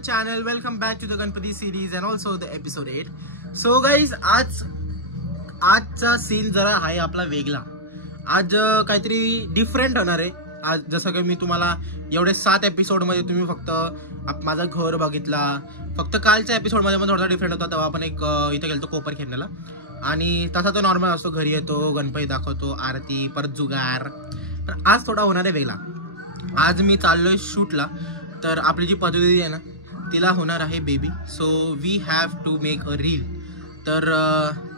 our channel. Welcome back to the Ganpati series and also the episode 8. So guys, आजचा scene जरा आहे आपला वेगळा. आज काहीतरी डिफरंट होणार आहे. आज जसं की मी तुम्हाला एवढे 7 एपिसोड मध्ये तुम्ही फक्त माझं घर बघितला. फक्त कालच्या एपिसोड मध्ये थोडा डिफरंट होता. तेव्हा आपण एक इथे गेलतो कोपर खेळण्याला आणि तसा तो नॉर्मल असतो. घरी येतो, गणपती दाखवतो, आरती, परत जुगार. पण आज थोडा होणार आहे वेगळा. आज मी चाललोय शूटला. तर आपली जी पद्धती आहे ना तिला होणार आहे baby. So we have to make a reel. तर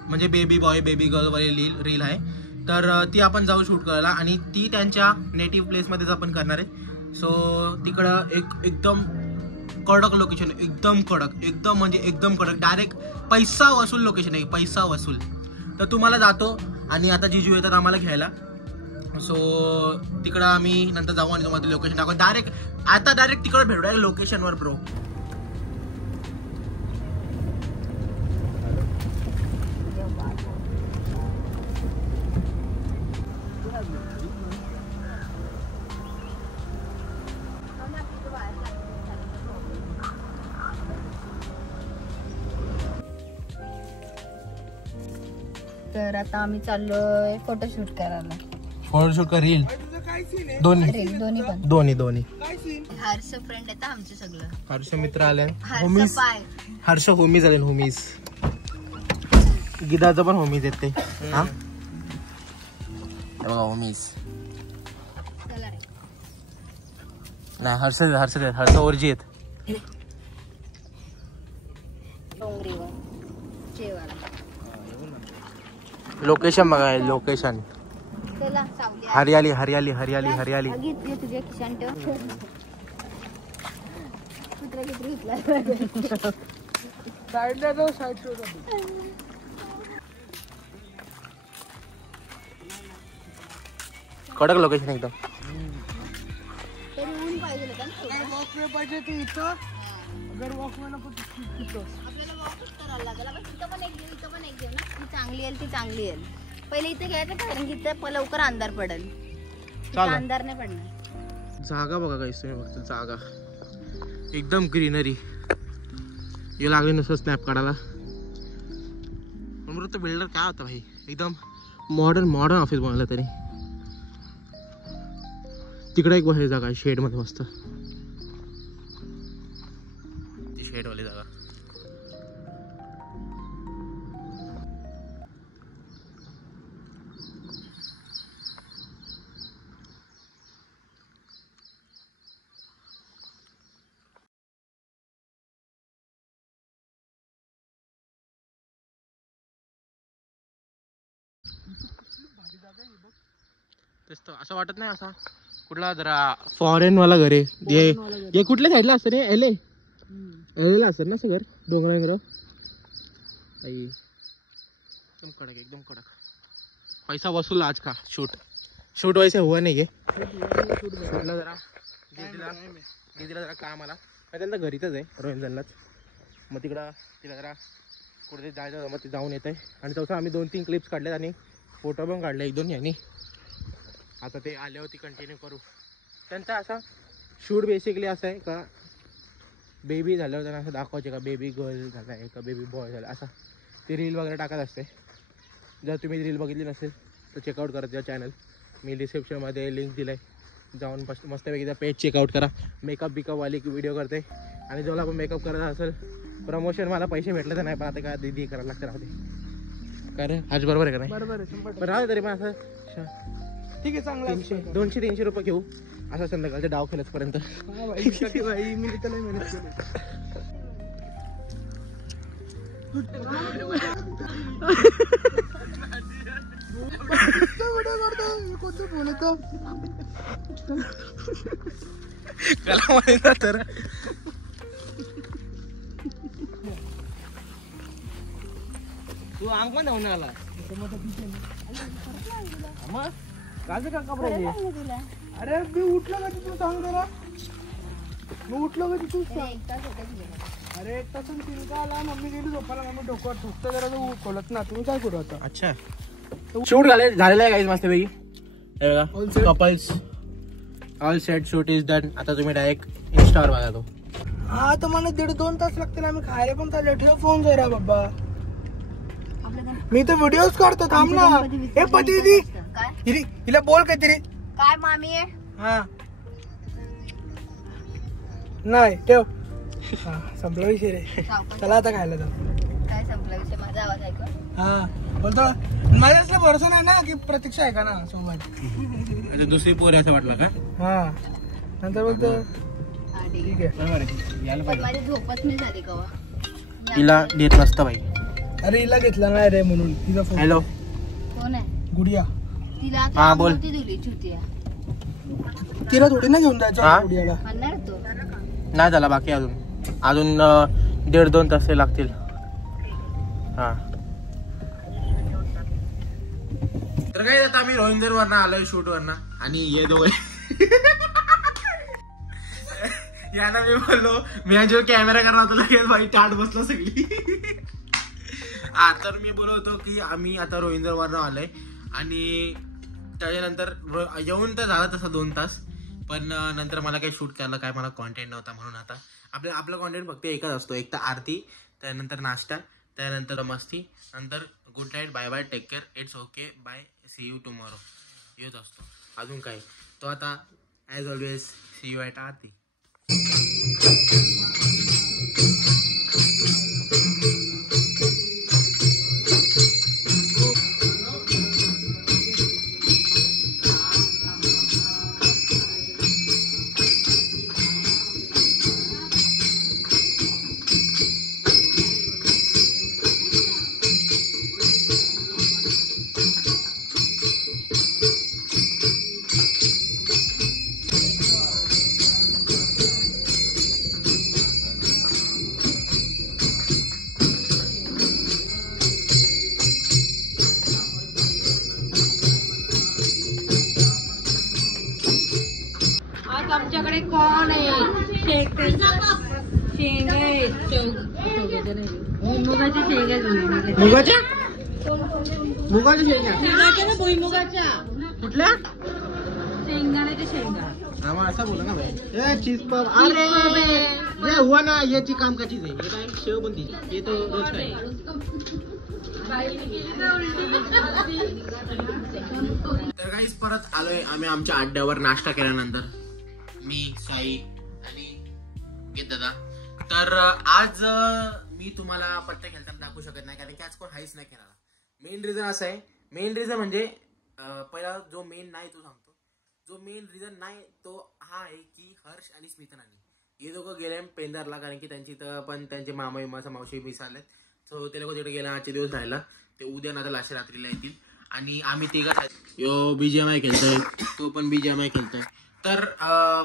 म्हणजे बेबी बॉय बेबी गर्ल वाली रील आहे. तर ती आपण जाऊ शूट करायला आणि ती त्यांच्या नेटिव्ह प्लेसमध्येच आपण करणार आहे. सो तिकडं एकदम कडक लोकेशन, एकदम कडक, एकदम म्हणजे एकदम कडक, डायरेक्ट पैसा वसूल लोकेशन आहे, पैसा वसूल. तर तुम्हाला जातो आणि आता जिजू येतात आम्हाला घ्यायला. सो तिकडं आम्ही नंतर जाऊ आणि तुम्हाला लोकेशन दाखवू. डायरेक्ट तिकडं भेटूया लोकेशनवर ब्रो. तर आता आम्ही चाललोय फोटोशूट करायला. फोटोशूट का रील दोन्ही हर्ष फ्रेंड आहे आमचे सगळं. हर्ष मित्र आले, होमीज. हर्ष होमीज आले, होमीज. गिदाचं पण होमीज येते. हा बघा होमीज. नाही हर्ष ओरजी आहेत. लोकेशन बघा, लोकेशन हरियाली हरियाली हरियाली हरियाली. कडक लोकेशन एकदम. पाहिजे ते इथं अगर वॉकवे नको आपल्याला वॉकच करायला लागेल. तिथं पण एक घेऊ ना, ती चांगली येईल, ती चांगली येईल. पहिले इथे घ्यायचं कारण की इथे लवकर अंधार पडेल. अंधार नाही पडणार. जागा बघा काहीच तुम्ही, फक्त जागा एकदम ग्रीनरी. हे लागले नसतं स्नॅप काढायला. पण तो बिल्डर काय होता भाई, एकदम मॉडर्न ऑफिस बनवलं. तरी तिकडे एक बसायची जागा आहे शेड मध्ये मस्त. ती शेड वाली जागा. असं वाटत नाही असा कुठला जरा फॉरेन वाला घर आहे. हे कुठल्या साईडला असतं रे? एल ला असतं ना घर, डोंगरा. एकदम कडक, एकदम कडक. पैसा वसूल आज का शूट वैसे हुआ नाही है. शूटला जरा दीदीला जरा काम आला. त्यांना घरीच आहे रोहिंजनलाच. मग तिला जरा कुठे जायचं, मग ते जाऊन येत आहे. आणि तसं आम्ही 2-3 क्लिप्स काढल्यात आणि फोटो पण काढले 1-2 यांनी. आता ते आल्यावरती कंटिन्यू करू. त्यांचा असा शूट बेसिकली असं आहे का बेबी झाल्यावर त्यांना असं दाखवायचे का बेबी गर्ल झाला आहे का बेबी बॉय झाला, असा ती रील वगैरे टाकत असते. जर तुम्ही रील बघितली नसेल तर चेकआउट करा त्या चॅनल. मी डिस्क्रिप्शनमध्ये लिंक दिलं आहे, जाऊन मस्तपैकी त्या पेज चेकआउट करा. मेकअपवाली व्हिडिओ करते. आणि जेव्हा आपण मेकअप करायचा असेल, प्रमोशन मला पैसे भेटले तर नाही, पण आता काय दीदी करायला लागतं. राहते काय रे आज, बरोबर आहे का नाही? बरोबर आहे. पण राहते तरी पण असं ठीक आहे, चांगलं 200-300 रुपये घेऊ असं संध्याकाळचे डाव खेळत पर्यंत. मी त्याला मेहनत केली. कोणतं बोलतो कला माहिती तर तू आम पण धावून आला. काजं का कपडे? अरे मी उठलो का तू सांग जरा. मी उठलो का तू सांग. अरे एक तास 3 का आला. मम्मी गेली झोपायला. मम्मी डोक्यावर ठोकतं जरा खोलत ना. तुम्ही काय करू आता? अच्छा शूट झालेलं आहे गाईज मस्तपैकी. Couples all set shoot is done. आता तुम्ही डायरेक्ट इंस्टावर बघा तो. हा तर मला 1.5-2 तास लागतील. आम्ही खायला पण चाललो. ठेव फोन जरा बाबा. मी तर व्हिडिओज काढतो. थांब ना. हे पती हिला बोल काहीतरी. काय मामी आहे? हा नाही ठेव. हा संपला विषय रे. चला आता खायला जाऊ. काय संपला विषय? माझा आवाज ऐकू. हा बोलतो. माझ्या असला भरोसा नाही ना की प्रतीक्षा आहे का ना सोबत. दुसरी पोर असं वाटलं का? हा नंतर बोलतो ठीक आहे यायला पण माझी झोपच नाही झाली कवा. तिला देत नसतं बाई. अरे हिला घेतला नाही रे म्हणून तिचा फोन. हॅलो कोण आहे? गुडिया. तिला हा, बोल. दिली चुतिया. तिला थोडी ना घेऊन हा? जायचं गुडियाला. आणणार तो? नाही झाला बाकी अजून 1.5-2 तास लागतील. हा तर काय आता आम्ही रोहिंदर वरनं आलोय शूट वरनं आणि ये दोघे यांना मी बोललो मी जो कॅमेरा करणार होतो लगेच बाई टाट बसलो सगळी. हा तर मी बोलवतो की आम्ही आता रोहिंदर वरनं आलोय आणि त्याच्यानंतर येऊन तर झाला तसा 2 तास. पण नंतर मला काही शूट करायला काय मला कॉन्टेंट नव्हता म्हणून आता आपला कॉन्टेंट फक्त एकच असतो. एक तर आरती, त्यानंतर नाश्ता, त्यानंतर मस्ती, नंतर good night, bye bye, take care, it's okay, bye, see you tomorrow येत असतो. अजून काय तो आता as always see you at aarti. आमच्याकडे कोण आहे? शेंगा मुगाच्या शेंगा. मुगाच्या शेंगा ना भुईमुगाच्या. कुठल्या? शेंगाण्याच्या शेंगा. असं बोला ना भाई. चीज पब. अरे ये हुआ ना याची काम का चीज आहे. ये काय शेव बनती ये तो रोज काय. तर काहीच परत आलोय आम्ही आमच्या अड्ड्यावर नाश्ता केल्यानंतर. मी साई आणि गेत दादा. तर आज मी तुम्हाला पत्ते खेळताना दाखवू शकत नाही कारण की आज कोण हाईच नाही खेळायला. मेन रिझन असं आहे. मेन रिझन म्हणजे पहिला जो मेन नाही तो सांगतो. जो मेन रिझन नाही तो हा आहे की हर्ष आणि स्मिता नानी हे दोघं गेले पेंदारला कारण की त्यांची तर पण त्यांचे मामा मावशी मिसालेत. सो ते लोक तिकडे गेले. आजचे दिवस राहिला ते उद्या ना लास्ट रात्रीला येतील आणि आम्ही तिघं यो BGMI खेळतोय तो पण BGMI खेळतोय. तर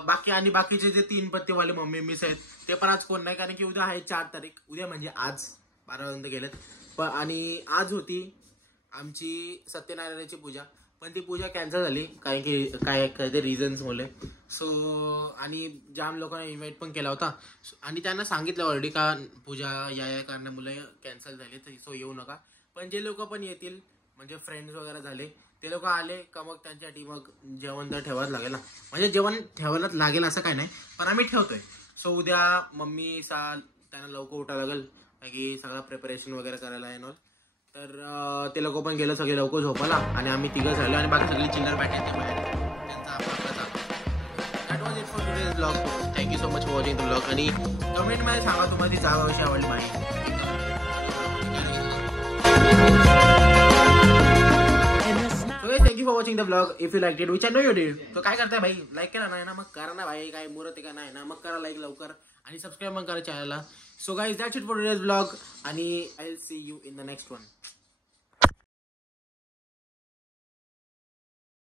बाकीचे जे 3 पत्तेवाले मम्मी मिस आहेत ते पण आज कोण नाही कारण की उद्या आहे 4 तारीख. उद्या म्हणजे आज 12 पर्यंत गेलेत. आणि आज होती आमची सत्यनारायणाची पूजा पण ती पूजा कॅन्सल झाली कारण की काय ते रिझन्स मुळे. सो आणि जाम लोकांना इन्व्हाइट पण केला होता आणि त्यांना सांगितलं ऑलरेडी का पूजा या कारणामुळे कॅन्सल झाली तर सो येऊ नका. पण जे लोक पण येतील म्हणजे फ्रेंड्स वगैरे झाले ते लोक आले का मग त्यांच्यासाठी मग जेवण तर ठेवायला लागेल ना. म्हणजे जेवण ठेवायलाच लागेल असं काय नाही पण आम्ही ठेवतोय. सो उद्या मम्मी त्यांना लवकर उठायला लागेल की सगळं प्रिपरेशन वगैरे करायला येणार. तर ते लोक पण गेलं सगळे लवकर झोपायला आणि आम्ही तिघं झालो आणि बाकी सगळे चिल्लर बॅट ते बाहेर त्यांचा आपला चालू. That was it for today's blog. Thank you so much for watching the blog आणि कमेंटमध्ये सांगा तुम्हाला ती जागा कशी आवडली माहिती. Thank you for watching the blog. If you like it which I know you did. तो काय करताय भाई लाईक केला नाही ना मग करा ना भाई. काय मुरत का नाही ना मग करा लाईक लवकर आणि सबस्क्राईब पण करा चॅनलला. So guys that's it for today's blog आणि I will see you in the next one.